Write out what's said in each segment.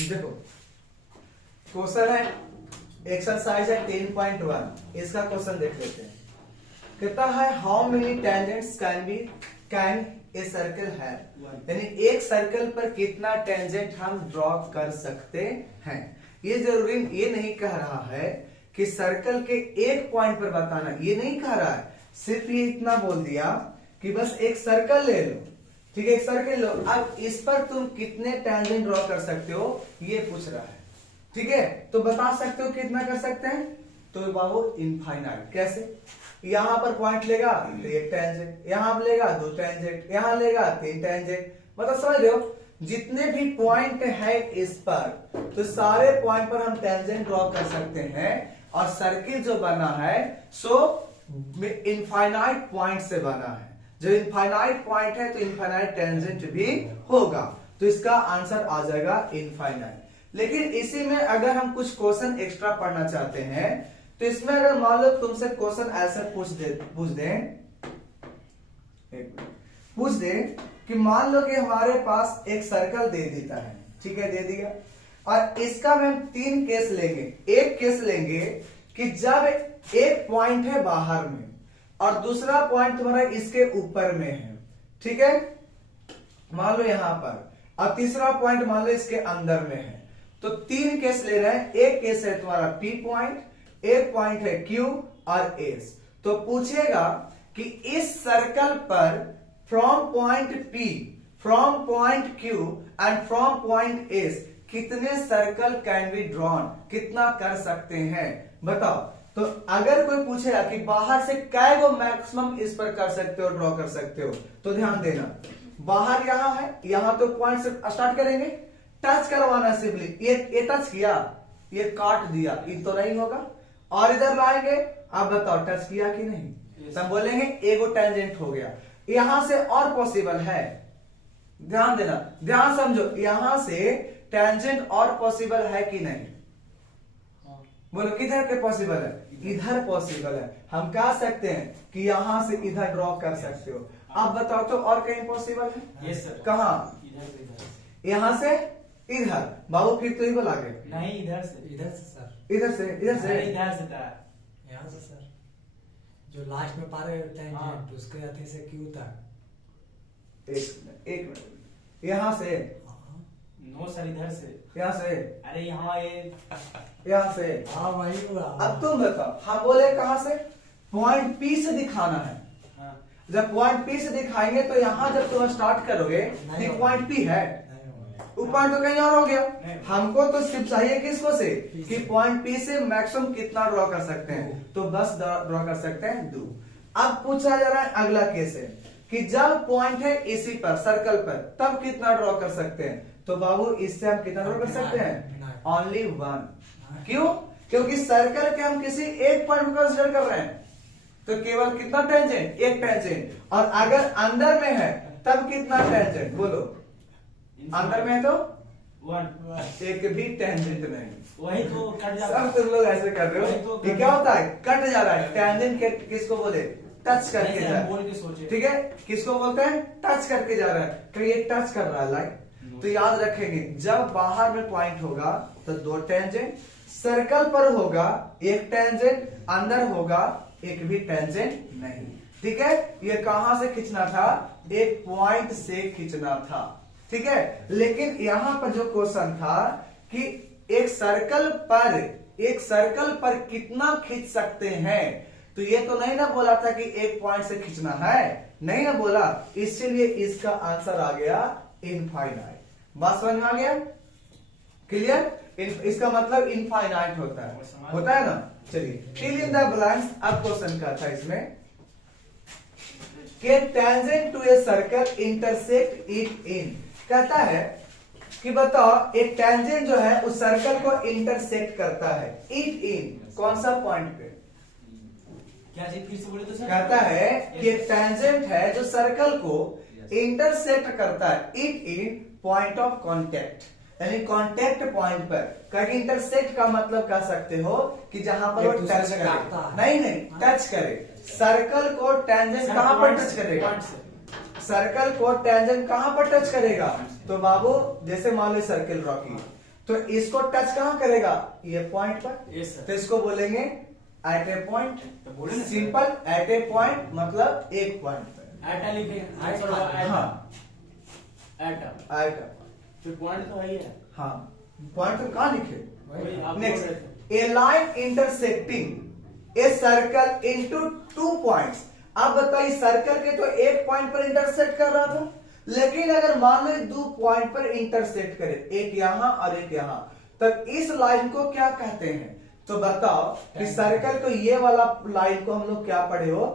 देखो क्वेश्चन है, एक्सरसाइज है 10.1, इसका क्वेश्चन देख लेते हैं। कहता है how many tangents can a circle है, यानी एक सर्कल पर कितना टेंजेंट हम ड्रॉ कर सकते हैं। ये जरूरी ये नहीं कह रहा है कि सर्कल के एक पॉइंट पर बताना, ये नहीं कह रहा है, सिर्फ ये इतना बोल दिया कि बस एक सर्कल ले लो, ठीक है, एक सर्कल लो, अब इस पर तुम कितने टेंजेंट ड्रॉ कर सकते हो ये पूछ रहा है, ठीक है। तो बता सकते हो कितना कर सकते हैं, तो बाबू इनफाइनाइट। कैसे, यहां पर पॉइंट लेगा तो एक टेंजेंट, यहां लेगा 2 टेंजेंट, यहां लेगा 3 टेंजेंट, मतलब समझ रहे हो जितने भी पॉइंट है इस पर, तो सारे पॉइंट पर हम टेंजेंट ड्रॉ कर सकते हैं। और सर्किल जो बना है सो इनफाइनाइट पॉइंट से बना है, जो इनफाइनाइट पॉइंट है तो इनफाइनाइट टेंजेंट भी होगा, तो इसका आंसर आ जाएगा इनफाइनाइट। लेकिन इसी में अगर हम कुछ क्वेश्चन एक्स्ट्रा पढ़ना चाहते हैं, तो इसमें अगर मान लो तुमसे क्वेश्चन ऐसे पूछ दे कि मान लो कि हमारे पास एक सर्कल दे देता है, ठीक है, दे दिया, और इसका हम 3 केस लेंगे। एक केस लेंगे कि जब एक पॉइंट है बाहर में और दूसरा पॉइंट तुम्हारा इसके ऊपर में है, ठीक है, मान लो यहां पर, और तीसरा पॉइंट मान लो इसके अंदर में है। तो 3 केस ले रहे हैं। एक केस है तुम्हारा P पॉइंट, एक पॉइंट है Q और S। तो पूछेगा कि इस सर्कल पर from point P, from point Q and from point S कितने सर्कल कैन बी ड्रॉन, कितना कर सकते हैं बताओ। तो अगर कोई पूछेगा कि बाहर से कै गो मैक्सिमम इस पर कर सकते हो, ड्रॉ कर सकते हो, तो ध्यान देना, बाहर यहां है, यहां तो पॉइंट से स्टार्ट करेंगे, टच करवाना सिंपली, ये टच किया, ये काट दिया, ये तो नहीं होगा। और इधर लाएंगे, आप बताओ टच किया कि नहीं, सब बोलेंगे एगो टेंजेंट हो गया। यहां से और पॉसिबल है, ध्यान देना, ध्यान समझो, यहां से टेंजेंट और पॉसिबल है कि नहीं, बोलो किधर पे पॉसिबल है, इधर पॉसिबल है। हम कह सकते हैं कि यहां से इधर ड्रॉ कर सकते हो। आप बताओ तो और कहीं पॉसिबल है? Yes sir. कहां? यहां से इधर, बाबू फिर तो ही बोला गए नहीं, इधर से सर, इधर से इधर से था, यहाँ से सर, जो लास्ट में पार टेंजेंट उसके अथी से क्यू तक। एक मिनट, यहां से, नो सर, इधर से, यहां से, अरे यहाँ ये यहां से, हाँ वही हुआ। अब तुम बताओ, हम बोले कहां से, पॉइंट P से दिखाना है। हाँ। जब पॉइंट P से दिखाएंगे तो यहां जब तुम स्टार्ट करोगे तो पॉइंट P है, पॉइंट तो कहीं और हो गया। हमको तो सिर्फ चाहिए किसको से कि पॉइंट P से मैक्सिमम कितना ड्रॉ कर सकते हैं, तो बस ड्रॉ कर सकते हैं 2। अब पूछा जा रहा है अगला केस है कि जब पॉइंट है इसी पर, सर्कल पर, तब कितना ड्रॉ कर सकते हैं। तो बाबू इससे हम कितना ड्रॉ कर सकते हैं, ओनली 1। क्यों? क्योंकि सर्कल के हम किसी एक पॉइंट को कंसीडर कर रहे हैं, तो केवल कितना टेंजेंट, एक टेंजेंट। और अगर अंदर में है तब कितना टेंजेंट, बोलो, अंदर में है तो 1, एक भी टेंजेंट नहीं। वही तो कट जाता सब तुम लोग ऐसे कर रहे हो, ये क्या होता है, कट जा रहा है। टेंजेंट किसको बोले, टच करके जा रहा है, बोल के सोचे, ठीक है, किसको बोलते हैं, टच करके जा रहा है, तो ये टच कर रहा है लाइक। तो याद रखेंगे, जब बाहर में पॉइंट होगा तो 2 टेंजेंट, सर्कल पर होगा 1 टेंजेंट, अंदर होगा एक भी टेंजेंट नहीं, ठीक है। ये कहां से खींचना था, एक पॉइंट से खींचना था, ठीक है। लेकिन यहां पर जो क्वेश्चन था कि एक सर्कल पर कितना खींच सकते हैं, तो ये तो नहीं ना बोला था कि एक पॉइंट से खींचना है, नहीं ना बोला, इसलिए इसका आंसर आ गया इनफाइनाइट। बात समझ में आ गया, क्लियर? इसका मतलब इनफाइनाइट होता है ना। चलिए, फिल इन द ब्लैंक्स। अब क्वेश्चन का था इसमें कि tangent to a circle intersect it in, कहता है कि बताओ एक टेंजेंट जो है उस सर्कल को इंटरसेक्ट करता है, इट इन कौन सा पॉइंट पे, क्या चीज फिर से बोले तो सर? कहता है कि एक टेंजेंट है जो सर्कल को इंटरसेक्ट करता है, it in point of contact, यानी कांटेक्ट पॉइंट पर। कहीं इंटरसेक्ट का मतलब कह सकते हो कि जहां पर वो टच करे, नहीं टच करे, सर्कल को टेंजेंट कहां पर टच करेगा, सर्कल को टेंजेंट कहां पर टच करेगा। तो बाबू जैसे मान लो सर्कल ड्रॉ की, तो इसको टच कहां करेगा, ये पॉइंट पर। Yes sir. तो इसको बोलेंगे एट ए पॉइंट। तो बोले ना सिंपल, एट ए पॉइंट मतलब एक पॉइंट पर। एटा लिखे हाँ एटा एट फिर पॉइंट तो है ही है। हाँ पॉइंट तो कहां लिखे। वही आप बोल रहे थे। Next, A line intersecting a circle into 2 points. अब बताइए सर्कल के तो एक पॉइंट पर इंटरसेक्ट कर रहा था, लेकिन अगर मान लो 2 पॉइंट पर इंटरसेक्ट करे, एक यहां और एक यहां, तब इस लाइन को क्या कहते हैं। तो बताओ कि सर्कल को ये वाला लाइन को हम लोग क्या पढ़े हो,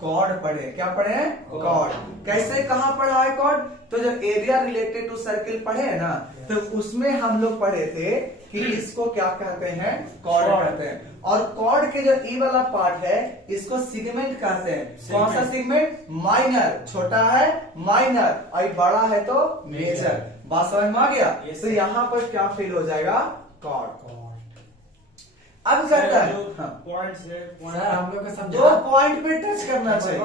कॉर्ड पढ़े। क्या पढ़े हैं, कॉर्ड। कैसे, कहां पढ़ा है कॉर्ड, तो जब एरिया रिलेटेड टू सर्कल पढ़े है ना, तो उसमें हम लोग पढ़े थे कि इसको क्या कहते हैं, कॉर्ड कहते हैं। और कॉर्ड के जो ई वाला पार्ट है इसको सिगमेंट कहते हैं। कौन सा सिगमेंट, माइनर, छोटा है माइनर और बड़ा है तो मेजर। बात समझ में आ गया। तो यहाँ पर क्या फील हो जाएगा, कॉर्ड। अब करता है पॉइंट से सर हम लोग को दो समझा, पॉइंट पे टच करना चाहिए।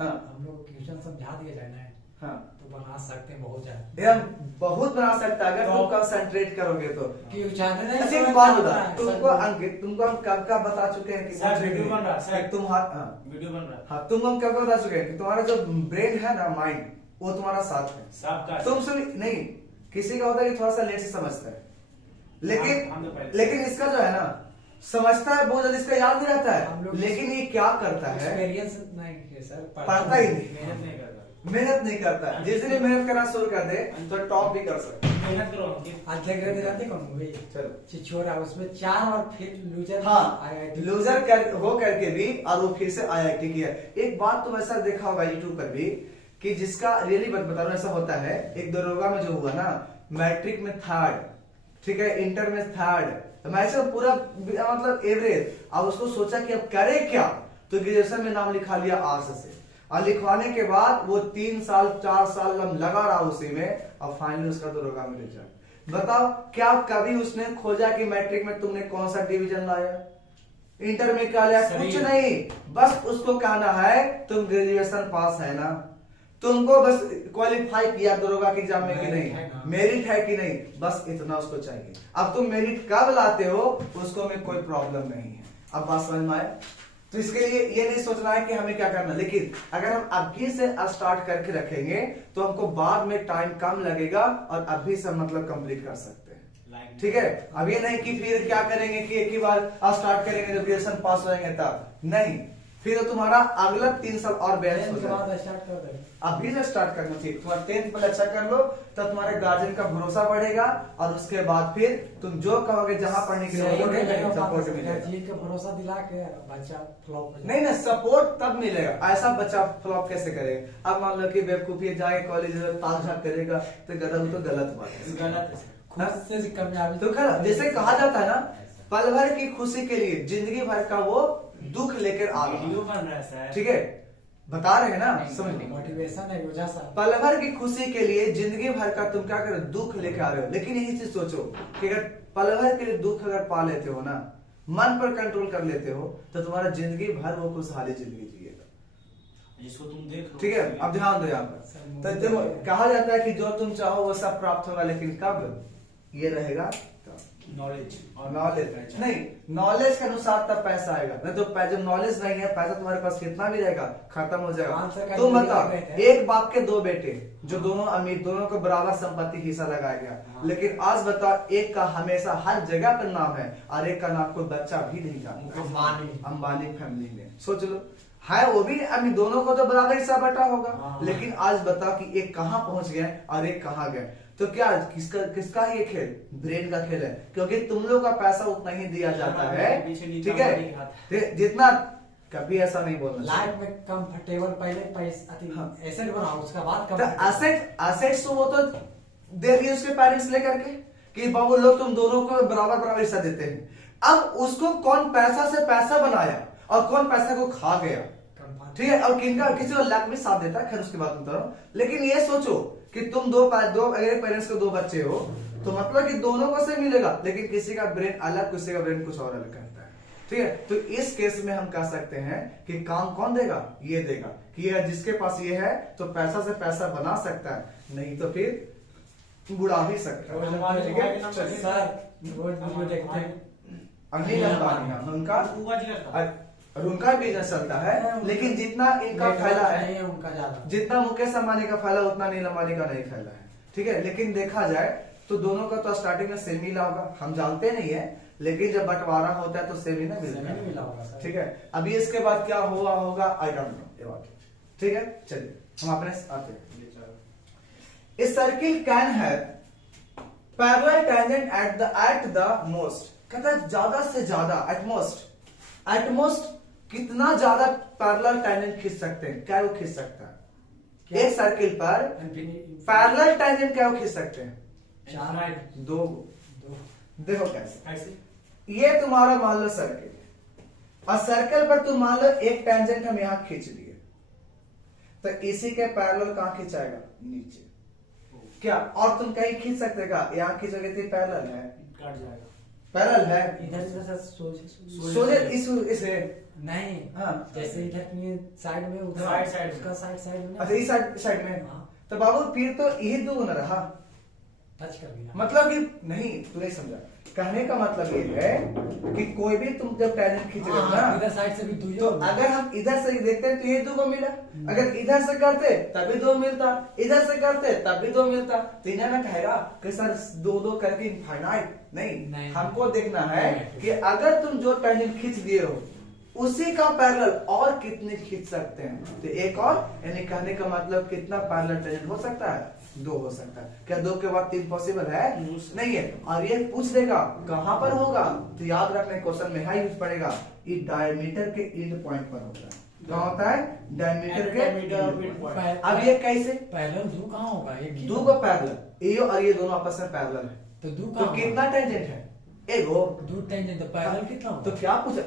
हाँ हम लोग क्वेश्चन समझा दिया जाए ना, हाँ तो बना सकते हैं बहुत ज्यादा। ये हम बहुत बना सकता है अगर तुम कंसंट्रेट करोगे तो। कि चाहते नहीं अच्छा एक समझ बात में बता, आता है, तुमको सर। अंकित, तुमको हम कब का बता चुके हैं कि सर वीडियो बन रहा है सर। तुम हाँ वीडियो बन रहा है हाँ तुमको हम कब का बता चुके हैं कि तुम्हारा जो ब्रेन है ना, माइंड, वो तुम्हारा साथ है। सबका तुम सुन नहीं, किसी का होता है कि थोड़ा सा लेट से समझता है, हम तो लेकिन पहले- लेकिन इसका जो है ना, समझता है बहुत जल्दी, इसका याद नहीं रहता हम है, लोग लेकिन ये क्या करता है, एक्सपीरियंस नहीं है सर, पढ़ता ही नहीं, मेहनत नहीं करता। मेहनत नहीं करता है। जिस दिन मेहनत करना शुरू कर दे तो टॉप भी कर सकता है। मेहनत करो अंकित। आज देख रहे थे, जानते कौन मूवी, चलो छिछोरा, उसमें 4 और फिर लूजर। हाँ, IIT लूजर कर हो करके भी और वो फिर से IIT किया। एक बात तुम ऐसा देखा होगा यूट्यूब पर भी कि जिसका रियली बता रहा हूं, ऐसा होता है। एक दरोगा में जो हुआ ना, मैट्रिक में 3rd, ठीक है, इंटर में 3rd, तो मैं ऐसे पूरा मतलब एवरेज। अब उसको सोचा कि अब करे क्या, तो ग्रेजुएशन में नाम लिखा लिया आर्ट्स से, और लिखवाने के बाद वो 3 साल 4 साल लगा रहा उसी में, और फाइनली उसका दरोगा में रिजल्ट। बताओ क्या कभी उसने खोजा कि मैट्रिक में तुमने कौन सा डिवीजन लाया, इंटर में क्या लिया, कुछ नहीं। बस उसको कहना है तुम ग्रेजुएशन पास है ना, तुमको बस क्वालिफाई किया दरोगा के एग्जाम में कि नहीं, मेरिट है कि नहीं, बस इतना उसको चाहिए। अब तुम मेरिट कब लाते हो उसको में कोई प्रॉब्लम नहीं है। अब बात समझ में आया। तो इसके लिए ये नहीं सोचना है कि हमें क्या करना, लेकिन अगर हम अभी से स्टार्ट करके रखेंगे तो हमको बाद में टाइम कम लगेगा और अभी से मतलब कंप्लीट कर सकते हैं। ठीक है, अब ये नहीं कि फिर क्या करेंगे कि एक ही बार स्टार्ट करेंगे जब ग्रेजुएशन पास हो जाएंगे तब, नहीं, फिर तो तुम्हारा अगला 3 साल और बैलेंस हो जाएगा। स्टार्ट कर दे, अभी से स्टार्ट करना चाहिए। तुम्हारा 10th पहले अच्छा कर लो, तब तुम्हारे गार्जियन का भरोसा बढ़ेगा, और उसके बाद फिर तुम जो कहोगे जहाँ पढ़ने के लिए सपोर्ट मिलेगा। जीत के भरोसा दिला के बच्चा फ्लॉप हो जाए। नहीं ना, सपोर्ट तब मिलेगा, ऐसा बच्चा फ्लॉप कैसे करेगा। अब मान लो कि बेवकूफी जाए कॉलेज में ताक झाक करेगा तो गलत, तो गलत बात है, गलत है। खुद से कामयाबी तो खैर जैसे कहा जाता है ना, पल भर की खुशी के लिए जिंदगी भर का वो दुख लेकर आ वीडियो रहा बन रहा है सर। है। ठीक है, बता रहे हैं ना, समझ लो। मोटिवेशन है वजह से। पल भर की खुशी के लिए जिंदगी भर का तुम क्या करो, दुख लेके आ रहे हो। लेकिन यही चीज सोचो कि अगर पल भर के लिए दुख अगर पा लेते हो ना, मन पर कंट्रोल कर लेते हो, तो तुम्हारा जिंदगी भर वो खुशहाली जिंदगी जिएगा। जिसको तुम देख लो। ठीक है, अब ध्यान दो यहाँ पर। तो देखो कहा जाता है कि जो तुम चाहो वो सब प्राप्त होगा, लेकिन कब ये रहेगा, नॉलेज और नॉलेज नहीं, नॉलेज के अनुसार तब पैसा आएगा। नहीं तो जब नॉलेज नहीं है, पैसा तुम्हारे पास कितना भी रहेगा खत्म हो जाएगा। तुम बताओ, एक बाप के 2 बेटे जो दोनों अमीर, दोनों को बराबर संपत्ति हिस्सा लगाया गया, लेकिन आज बताओ एक का हमेशा हर जगह पर नाम है और एक का नाम कोई बच्चा भी नहीं जानता। अंबानी फैमिली में सोच लो, है वो भी अभी दोनों को तो बराबर हिस्सा बटा होगा, लेकिन आज बताओ कि एक कहां पहुंच गए और एक कहां गए। तो क्या किसका ये खेल, ब्रेन का खेल है, क्योंकि तुम लोग का पैसा उतना ही दिया जाता है। ठीक है, जितना कभी ऐसा नहीं बोलना। लाइफ में कंफर्टेबल पहले पैसा एसेट बनाओ, उसका बाद एसेट्स तो वो तो दे दिए उसके पेरेंट्स लेकर के कि बाबू लोग तुम दोनों को बराबर बराबर हिस्सा देते हैं। अब उसको कौन पैसा से पैसा बनाया और कौन पैसा को खा गया, ठीक है, और किनका किसी को लक भी साथ देता है, खैर उसकी बात बता रहा हूं। लेकिन ये सोचो कि तुम दो अगर एक पेरेंट्स को 2 बच्चे हो तो मतलब कि दोनों को से मिलेगा, लेकिन किसी का ब्रेन अलग, किसी का ब्रेन कुछ और अलग करता है। ठीक है, तो इस केस में हम कह सकते हैं कि काम कौन देगा, ये देगा कि जिसके पास ये है तो पैसा से पैसा बना सकता है, नहीं तो फिर बुढ़ा भी सकता है, ठीक है। चलिए सर रोज वीडियो देखते हैं। अनिल अंबानी, हाँ, उनका और उनका बिजनेस चलता है, लेकिन जितना इनका फैला नहीं है, उनका ज्यादा। जितना मुकेश अंबानी का फैला उतना अनिल अंबानी का नहीं फैला है, ठीक है। लेकिन देखा जाए तो दोनों का तो स्टार्टिंग में सेम मिला होगा, हम जानते नहीं है, लेकिन जब बंटवारा होता है तो सेम ही ना मिलता नहीं मिला है, होगा सर। ठीक है। अभी इसके बाद क्या हुआ होगा आई डोंट नो, ये बात है, ठीक है। चलिए हम अपने आते हैं। A circle can have parallel tangent at the most, कहता है ज्यादा से ज्यादा at most कितना ज्यादा पैरेलल टेंजेंट खींच सकते हैं, क्या वो खींच सकता है एक सर्किल पर पैरेलल टेंजेंट क्या वो खींच सकते हैं? चार, दो। देखो कैसे, ऐसे ये तुम्हारा मान लो सर्किल है और सर्कल पर तुम मान लो एक टेंजेंट हम यहां खींच दिए, तो इसी के पैरेलल कहां खिंचाएगा? नीचे। क्या और तुम कहीं खींच सकते का? यहाँ खींचोगे तो पैरेलल है, कट जाएगा, पैरेलल है, इधर से सोचे इसे नहीं। हाँ। जैसे इधर की साइड में उधर साइड उसका साइड में अच्छा इस साइड में, हाँ। तो बाबू फिर तो यही दो न रहा, टच कर दिया। मतलब कि नहीं तू नहीं समझा, कहने का मतलब ये है कि कोई भी तुम जब टेंजेंट खींच रहे हो ना, इधर साइड से भी तो अगर हम इधर से देखते हैं तो ये दो को मिला, अगर इधर से करते तभी दो मिलता, इधर से करते तब भी दो मिलता, तो इन्हें ना कहेगा कि सर दो दो करके इनफाइनाइट नहीं, हमको देखना है कि अगर तुम जो टेंजेंट खींच दिए हो उसी का पैरेलल और कितने खींच सकते हैं, तो एक और, यानी कहने का मतलब कितना पैरेलल टेंजेंट हो सकता है? दो हो सकता है। क्या दो के बाद तीन पॉसिबल है? नहीं है। और ये पूछ देगा कहां पर होगा, तो याद रखने क्वेश्चन में है यूज पड़ेगा, ये डायमीटर के एंड पॉइंट पर होता है। कहां होता है? डायमीटर के एंड पॉइंट। अब ये कैसे? पैरेलल दो कहाँ होगा? एक दो को पैरेलल, ये और ये दोनों आपस में पैरेलल है, तो दो तो कितना टेंजेंट है? एगो। दो टेंजेंट, तो पैरेलल कितना होगा? तो क्या पूछा?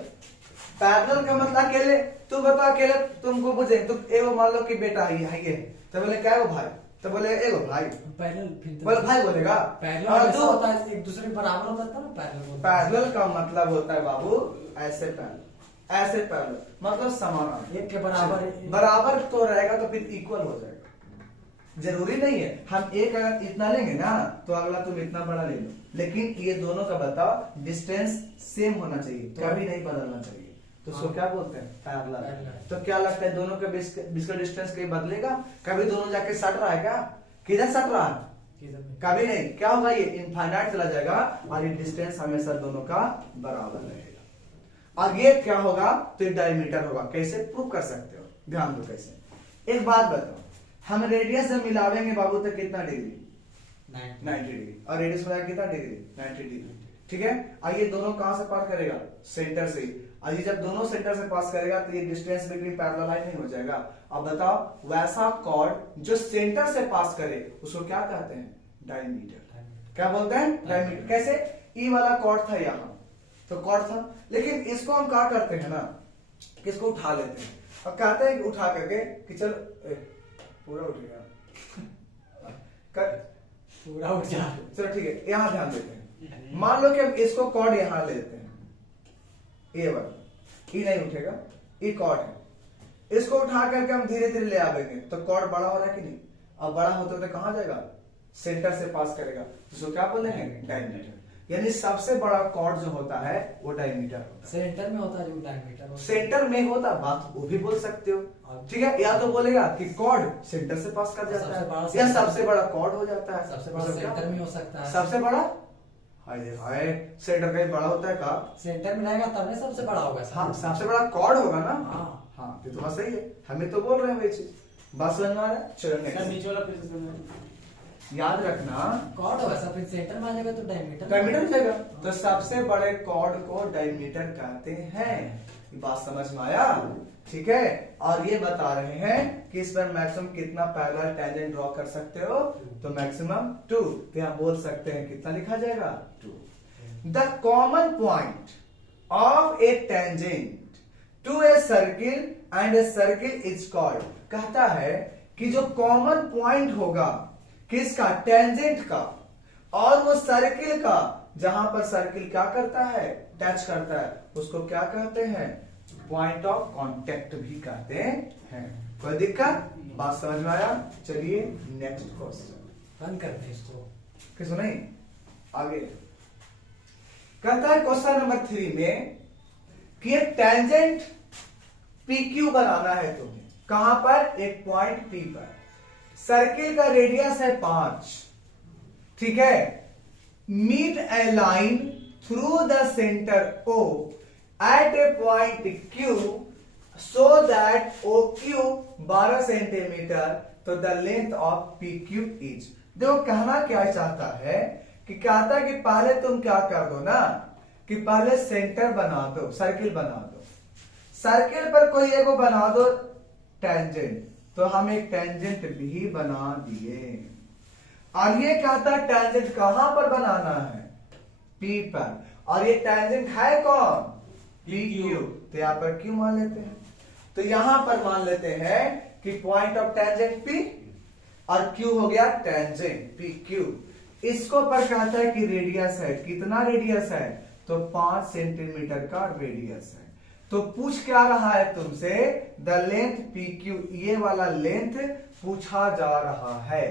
पैरेलल का मतलब अकेले, तू बता अकेले तुमको पूछे तो एगो मान लो कि बेटा है ये, तो बोले क्या हो भाई, तो बोले एगो भाई, पैरेलल फिर बोले भाई बोलेगा। पैरेलल ऐसा होता है एक दूसरे के बराबर होता है ना पैरेलल। पैरेलल का मतलब होता है बाबू ऐसे पैरेलल, ऐसे पैरेलल मतलब समान, एक के बराबर बराबर तो रहेगा तो फिर इक्वल हो जाएगा। जरूरी नहीं है हम एक अगर इतना लेंगे ना तो अगला तुम इतना बड़ा ले लो, लेकिन ये दोनों का बताओ डिस्टेंस सेम होना चाहिए, कभी नहीं बदलना चाहिए, तो उसको क्या बोलते हैं? पैरेलल। तो क्या लगता है दोनों के बीच का डिस्टेंस कहीं बदलेगा? कभी दोनों जाके सट रहा है क्या? किधर सट रहा है? कभी नहीं। क्या होगा? ये इनफाइनाइट चला जाएगा और ये डिस्टेंस हमेशा दोनों का बराबर रहेगा। और ये क्या होगा? तो ये डायमीटर होगा। कैसे प्रूव कर सकते हो? ध्यान दो कैसे। एक बात बताओ, हम रेडियस जब मिलावेंगे बाबू तो कितना डिग्री? 90 डिग्री। और रेडियस मिला कितना डिग्री? 90 डिग्री, ठीक है। और ये दोनों कहां से पास करेगा? सेंटर से। और ये जब दोनों सेंटर से पास करेगा तो ये डिस्टेंस बिटवीन पैरेलल लाइन नहीं हो जाएगा। अब बताओ वैसा कॉर्ड जो सेंटर से पास करे उसको क्या कहते हैं? डायमीटर। क्या बोलते हैं? डायमीटर। कैसे? ई वाला कॉर्ड था यहाँ, तो कॉर्ड था, लेकिन इसको हम क्या करते हैं ना, किसको उठा लेते हैं और कहते हैं कि उठा करके कि चलो पूरा उठेगा पूरा उठ जा। चलो ठीक है, यहां ध्यान देते हैं। मान लो कि हम इसको कॉर्ड यहां लेते हैं, ये वाला ये नहीं उठेगा, ये कॉर्ड है, इसको उठा करके हम धीरे धीरे ले आवेंगे तो कॉर्ड बड़ा हो रहा है कि नहीं? अब बड़ा होते होते कहां जाएगा? सेंटर से पास करेगा, तो इसको क्या बोलेंगे? डायमीटर। यानी सबसे बड़ा कॉर्ड जो होता है वो डायमीटर होता है। सेंटर में होता है जो डायमीटर, सेंटर में होता, बात वो भी बोल सकते हो, ठीक है। या तो बोलेगा कि कॉर्ड सेंटर से पास कर जाता है, या सबसे बड़ा कॉर्ड हो जाता है। सबसे बड़ा सेंटर में हो सकता है। सबसे बड़ा हाय हाय सेंटर कहीं बड़ा होता है का? सेंटर में रहेगा तब सबसे बड़ा होगा। हाँ, सबसे बड़ा कॉर्ड होगा ना। हाँ ये तो बात सही है, हमें तो बोल रहे हैं वही चीज। बात समझ में आ रहा है? चलो सर next। नीचे वाला प्रेसिशन याद रखना कॉर्ड होगा सब, फिर सेंटर में आ जाएगा तो डायमीटर। डायमीटर जाएगा, तो सबसे बड़े कॉर्ड को डायमीटर कहते हैं। ये बात समझ में आया? ठीक है। और ये बता रहे हैं कि इस पर मैक्सिमम कितना पैरेलल टेंजेंट ड्रॉ कर सकते हो, तो मैक्सिमम 2। तो यहां बोल सकते हैं कितना लिखा जाएगा? 2। The common point of a tangent to a circle and a circle is called, कहता है कि जो कॉमन पॉइंट होगा किसका? टेंजेंट का, और वो सर्किल का, जहां पर सर्किल क्या करता है? टच करता है, उसको क्या कहते हैं? पॉइंट ऑफ कांटेक्ट भी कहते हैं। कोई दिक्कत? बात समझ में आया? चलिए नेक्स्ट क्वेश्चन। बंद करते हैं इसको। कि सुनाई आगे कहता है क्वेश्चन नंबर 3 में कि एक टेंजेंट PQ बनाना है तुम्हें। कहां पर? एक पॉइंट P पर। सर्किल का रेडियस है 5, ठीक है। Meet a line through the centre O at a point Q so that OQ 12 centimetre, तो the length of PQ is. देखो कहना क्या चाहता है कि कहता है कि पहले तुम क्या कर दो ना, कि पहले सेंटर बना दो, सर्किल बना दो। सर्किल पर कोई एक बना दो टेंजेंट, तो हम एक टेंजेंट भी बना दिए। और ये कहता है टेंजेंट कहां पर बनाना है? P पर। और ये टेंजेंट है कौन? PQ। तो यहां पर Q मान लेते हैं। तो यहां पर मान लेते हैं कि पॉइंट ऑफ टेंजेंट P और Q हो गया टेंजेंट PQ। इसको पर कहता है कि रेडियस है। कितना रेडियस है? तो 5 सेंटीमीटर का रेडियस है। तो पूछ क्या रहा है तुमसे? द लेंथ PQ, ये वाला लेंथ पूछा जा रहा है,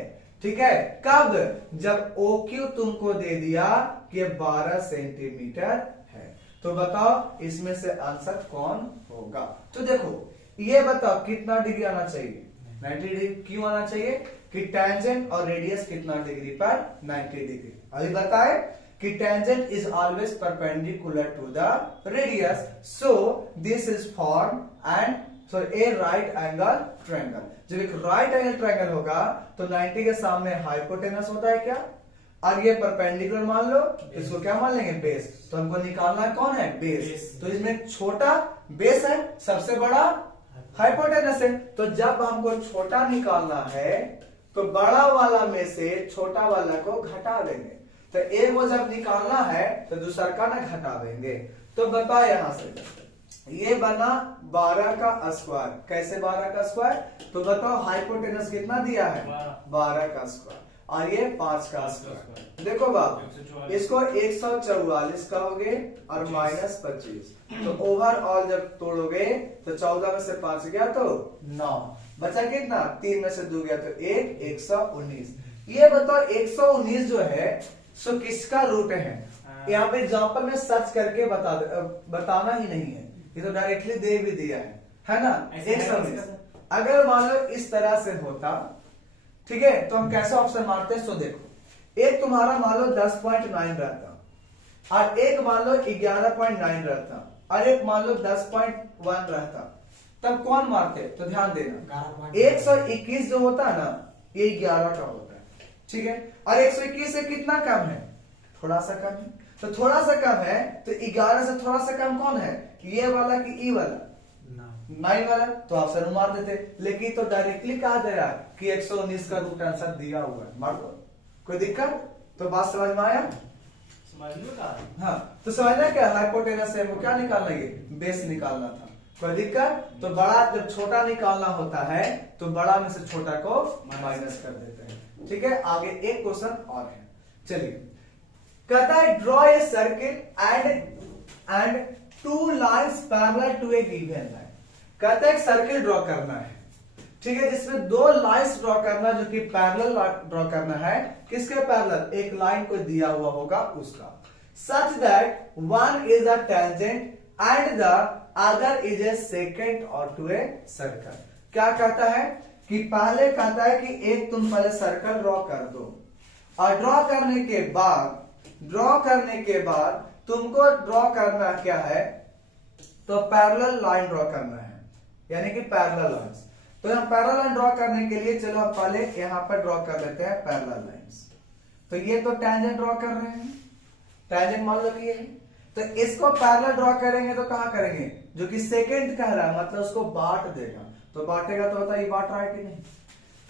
ठीक है। कब? जब OQ तुमको दे दिया कि 12 सेंटीमीटर है। तो बताओ इसमें से आंसर कौन होगा? तो देखो ये बताओ कितना डिग्री आना चाहिए? 90 डिग्री। क्यों आना चाहिए? कि टेंजेंट और रेडियस कितना डिग्री पर? 90 डिग्री। अभी बताए कि tangent is always perpendicular to the radius, so this is form and so a right angle triangle. जब एक राइट एंगल ट्रायंगल होगा तो 90 के सामने हाइपोटेनस होता है क्या? और ये परपेंडिकुलर मान लो, इसको क्या मान लेंगे? बेस। तो हमको निकालना कौन है? बेस। तो इसमें छोटा बेस है, सबसे बड़ा हाइपोटेनस है। तो जब हमको छोटा निकालना है तो बड़ा वाला में से छोटा वाला को घटा देंगे। तो एक वो जब निकालना है तो दूसरा का ना घटा देंगे। तो बताओ यहां से ये बना 12 का स्क्वायर। कैसे 12 का स्क्वायर? तो बताओ हाइपोटेनस कितना दिया है? 12 का स्क्वायर। और ये 5 का स्क्वायर। देखो बाप, इसको 144 कहोगे और -25। तो ओवरऑल जब तोड़ोगे तो 14 में से 5 गया तो 9, बचा कितना? 3 में से 2 गया तो 1, 119। ये बताओ 119 जो है सो किसका रूट है? यहाँ पे एग्जाम्पल में सर्च करके बताना ही नहीं है, ये तो डायरेक्टली दे भी दिया है ना। 119 अगर मान लो इस तरह से होता, ठीक है, तो हम कैसे ऑप्शन मारते हैं? सो देखो एक तुम्हारा मान लो 10.9 रहता और एक मान लो 11.9 रहता और एक मान लो 10.1 रहता, तब कौन मारते? तो ध्यान देना 121 जो होता है ना, ये 11 का होता है, ठीक है। और 121 से कितना कम है? थोड़ा सा कम है। तो थोड़ा सा कम है तो 11 से थोड़ा सा कम कौन है? ये वाला कि ई वाला? 9 वाला। तो ऑप्शन मार देते, लेकिन तो डायरेक्टली कहा दे रहा है कि 119 का रूट आंसर दिया हुआ है, मार दो। कोई दिक्कत? तो बात समझ में आया? समझ लो का? हाँ, तो समझना क्या? हाइपोटेनस से वो क्या निकालना? ये बेस निकालना था। कोई दिक्कत? तो बड़ा जब छोटा निकालना होता है तो बड़ा में से छोटा को माइनस कर देते हैं, ठीक है। आगे एक क्वेश्चन और है, चलिए। कहता है draw a circle and 2 lines parallel to a given line. कहता है एक सर्किल ड्रॉ करना है, ठीक है, जिसमें 2 लाइन्स ड्रॉ करना, जो कि पैरेलल ड्रॉ करना है। किसके पैरेलल? एक लाइन को दिया हुआ होगा उसका। Such that one is a tangent and the other is a second और टू ए सर्कल। क्या कहता है कि पहले कहता है कि एक तुम पहले सर्कल ड्रॉ कर दो और ड्रॉ करने के बाद तुमको ड्रॉ करना क्या है? तो पैरेलल लाइन ड्रॉ करना है, यानी कि पैरेलल लाइंस। तो हम पैरेलल लाइन ड्रॉ करने के लिए चलो हम पहले यहां पर ड्रॉ कर लेते हैं पैरेलल लाइंस। तो ये तो टेंजेंट ड्रॉ कर रहे हैं, टेंजेंट मान लो कि ये है। तो इसको पैरेलल ड्रॉ करेंगे तो कहां करेंगे? जो कि सेकंड कह रहा है, मतलब उसको बांट देगा। तो बांटेगा तो बताइए बांट रहा है कि नहीं?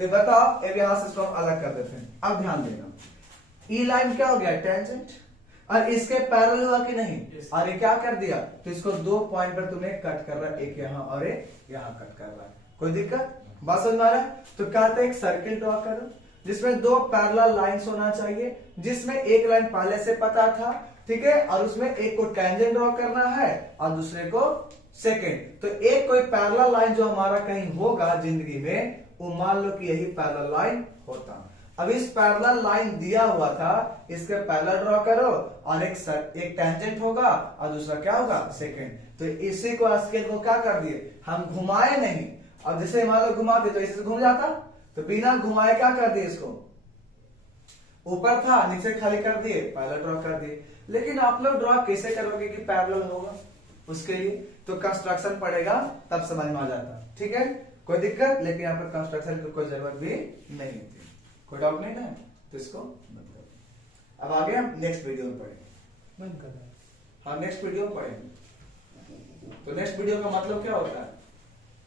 तो बताओ, अब यहां से इसको हम अलग कर देते हैं। अब ध्यान देना, ई लाइन क्या हो गया? टेंजेंट। और इसके पैरेलल हुआ कि नहीं? और ये क्या कर दिया? तो इसको 2 पॉइंट पर तुम्हें कट कर रहा है, एक यहां और एक यहां कट कर रहा है। कोई दिक्कत? बात समझ में आ रहा है? तो कहते हैं एक सर्किल ड्रॉ करो जिसमें 2 पैरेलल लाइंस होना चाहिए, जिसमें एक लाइन पहले से पता था, ठीक है, और उसमें एक को टेंजेंट ड्रॉ करना है और दूसरे को सेकंड। तो एक कोई पैरेलल लाइन जो हमारा कहीं होगा जिंदगी में, वो मान लो कि यही पैरेलल लाइन होता। अब इस पैरेलल लाइन दिया हुआ था, इसके पैरेलल ड्रॉ करो और एक टेंजेंट होगा और दूसरा क्या होगा सेकंड। तो इसी को स्केल को क्या कर दिए हम, घुमाए नहीं। अब जैसे मान लो घुमा दे तो इसे घूम जाता, तो बिना घुमाए क्या कर दिए, इसको ऊपर था नीचे खाली कर दिए, पैरेलल ड्रॉ कर दिए। लेकिन आप लोग ड्रॉ कैसे करोगे कि पैरेलल होगा, उसके लिए तो कंस्ट्रक्शन पड़ेगा तब समझ में आ जाता। ठीक है, कोई दिक्कत, लेकिन यहाँ पर कंस्ट्रक्शन की कोई जरूरत भी नहीं होती। कोई डाउट नहीं ना, तो इसको बंद कर दो। अब आगे हम नेक्स्ट वीडियो में पढ़ेंगे। बंद कर दो। हाँ नेक्स्ट वीडियो में पढ़ेंगे। तो नेक्स्ट वीडियो का मतलब क्या होता है,